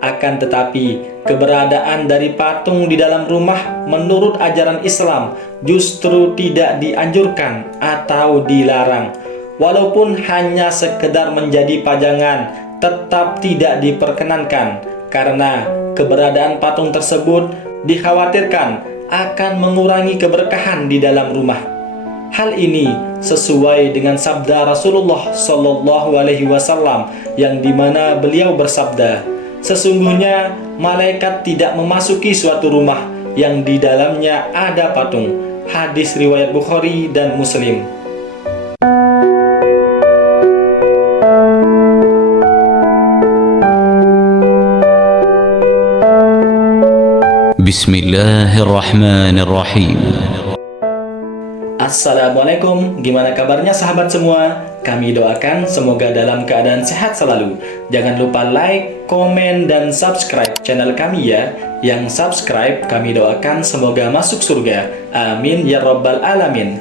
Akan tetapi, keberadaan dari patung di dalam rumah menurut ajaran Islam justru tidak dianjurkan atau dilarang. Walaupun hanya sekedar menjadi pajangan, tetap tidak diperkenankan karena keberadaan patung tersebut dikhawatirkan akan mengurangi keberkahan di dalam rumah. Hal ini sesuai dengan sabda Rasulullah Shallallahu Alaihi Wasallam yang dimana beliau bersabda, sesungguhnya malaikat tidak memasuki suatu rumah yang di dalamnya ada patung. Hadis riwayat Bukhari dan Muslim. Bismillahirrahmanirrahim. Assalamualaikum, gimana kabarnya sahabat semua? Kami doakan semoga dalam keadaan sehat selalu. Jangan lupa like, komen, dan subscribe channel kami ya. Yang subscribe kami doakan semoga masuk surga. Amin ya rabbal alamin.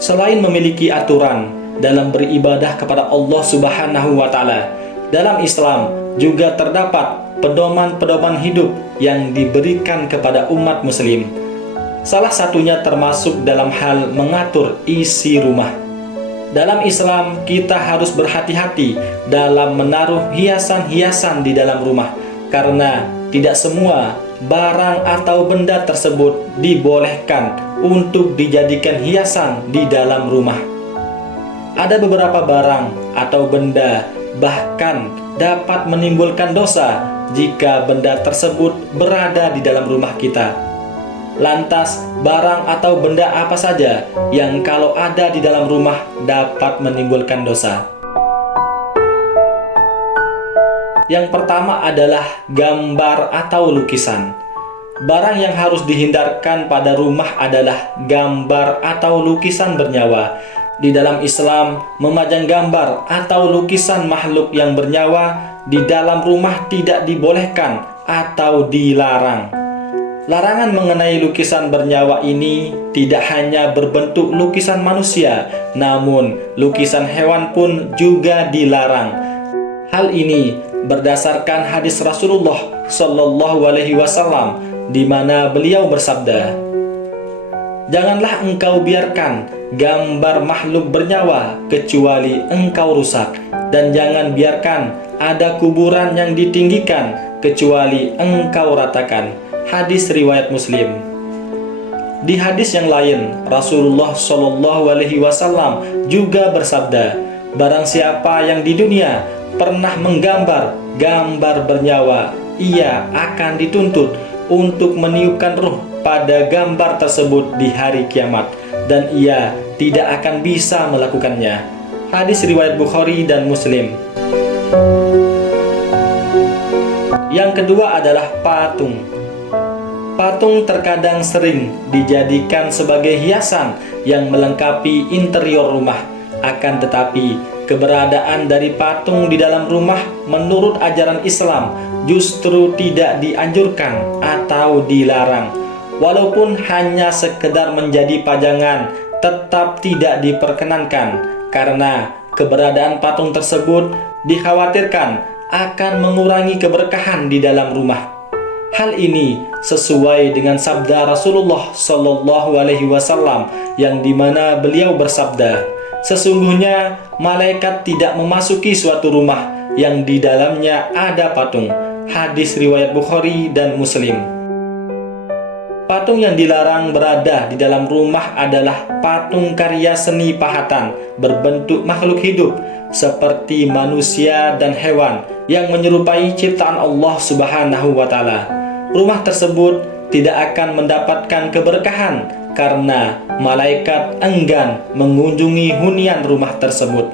Selain memiliki aturan dalam beribadah kepada Allah Subhanahu wa Ta'ala, dalam Islam juga terdapat pedoman-pedoman hidup yang diberikan kepada umat Muslim. Salah satunya termasuk dalam hal mengatur isi rumah. Dalam Islam, kita harus berhati-hati dalam menaruh hiasan-hiasan di dalam rumah, karena tidak semua barang atau benda tersebut dibolehkan untuk dijadikan hiasan di dalam rumah. Ada beberapa barang atau benda bahkan dapat menimbulkan dosa jika benda tersebut berada di dalam rumah kita. Lantas, barang atau benda apa saja yang kalau ada di dalam rumah dapat menimbulkan dosa? Yang pertama adalah gambar atau lukisan. Barang yang harus dihindarkan pada rumah adalah gambar atau lukisan bernyawa. Di dalam Islam, memajang gambar atau lukisan makhluk yang bernyawa di dalam rumah tidak dibolehkan atau dilarang. Larangan mengenai lukisan bernyawa ini tidak hanya berbentuk lukisan manusia, namun lukisan hewan pun juga dilarang. Hal ini berdasarkan hadis Rasulullah Shallallahu Alaihi Wasallam, di mana beliau bersabda, "Janganlah engkau biarkan gambar makhluk bernyawa kecuali engkau rusak, dan jangan biarkan ada kuburan yang ditinggikan kecuali engkau ratakan." Hadis riwayat Muslim. Di hadis yang lain, Rasulullah Shallallahu Alaihi Wasallam juga bersabda, "Barang siapa yang di dunia pernah menggambar gambar bernyawa, ia akan dituntut untuk meniupkan ruh pada gambar tersebut di hari kiamat, dan ia tidak akan bisa melakukannya." Hadis riwayat Bukhari dan Muslim. Yang kedua adalah patung. Patung terkadang sering dijadikan sebagai hiasan yang melengkapi interior rumah. Akan tetapi, keberadaan dari patung di dalam rumah menurut ajaran Islam justru tidak dianjurkan atau dilarang. Walaupun hanya sekedar menjadi pajangan, tetap tidak diperkenankan karena keberadaan patung tersebut dikhawatirkan akan mengurangi keberkahan di dalam rumah. Hal ini sesuai dengan sabda Rasulullah Shallallahu Alaihi Wasallam yang dimana beliau bersabda, sesungguhnya malaikat tidak memasuki suatu rumah yang di dalamnya ada patung. Hadis riwayat Bukhari dan Muslim. Patung yang dilarang berada di dalam rumah adalah patung karya seni pahatan berbentuk makhluk hidup seperti manusia dan hewan yang menyerupai ciptaan Allah Subhanahu wa Ta'ala. Rumah tersebut tidak akan mendapatkan keberkahan karena malaikat enggan mengunjungi hunian rumah tersebut.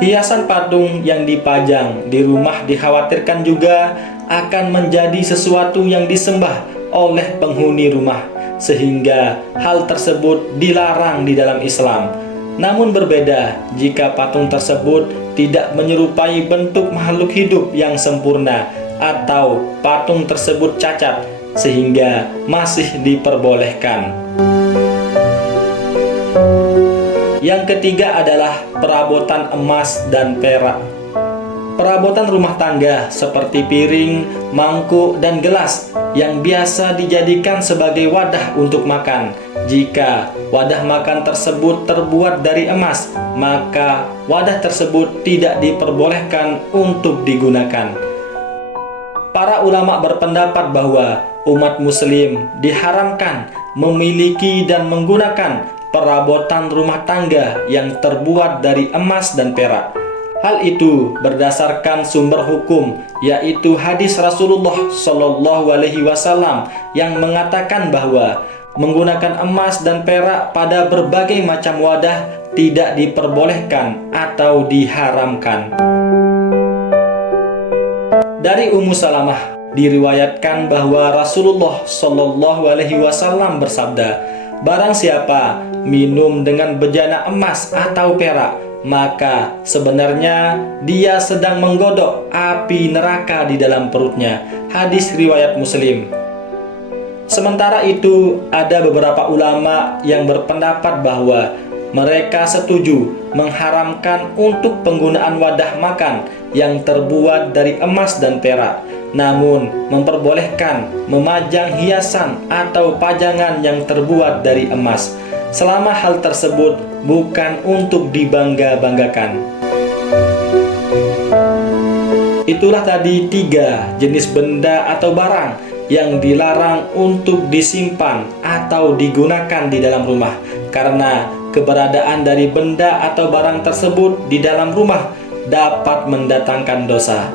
Hiasan patung yang dipajang di rumah dikhawatirkan juga akan menjadi sesuatu yang disembah oleh penghuni rumah, sehingga hal tersebut dilarang di dalam Islam. Namun berbeda jika patung tersebut tidak menyerupai bentuk makhluk hidup yang sempurna atau patung tersebut cacat, sehingga masih diperbolehkan. Yang ketiga adalah perabotan emas dan perak. Perabotan rumah tangga seperti piring, mangkuk, dan gelas yang biasa dijadikan sebagai wadah untuk makan. Jika wadah makan tersebut terbuat dari emas, maka wadah tersebut tidak diperbolehkan untuk digunakan. Para ulama berpendapat bahwa umat muslim diharamkan memiliki dan menggunakan perabotan rumah tangga yang terbuat dari emas dan perak. Hal itu berdasarkan sumber hukum, yaitu hadis Rasulullah Shallallahu Alaihi Wasallam yang mengatakan bahwa menggunakan emas dan perak pada berbagai macam wadah tidak diperbolehkan atau diharamkan. Dari Ummu Salamah diriwayatkan bahwa Rasulullah Shallallahu Alaihi Wasallam bersabda, "Barang siapa minum dengan bejana emas atau perak, maka sebenarnya dia sedang menggodok api neraka di dalam perutnya." Hadis riwayat Muslim. Sementara itu, ada beberapa ulama yang berpendapat bahwa mereka setuju mengharamkan untuk penggunaan wadah makan yang terbuat dari emas dan perak, namun memperbolehkan memajang hiasan atau pajangan yang terbuat dari emas, selama hal tersebut bukan untuk dibangga-banggakan. Itulah tadi 3 jenis benda atau barang yang dilarang untuk disimpan atau digunakan di dalam rumah, karena keberadaan dari benda atau barang tersebut di dalam rumah dapat mendatangkan dosa.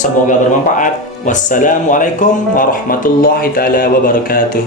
Semoga bermanfaat. Wassalamualaikum warahmatullahi wabarakatuh.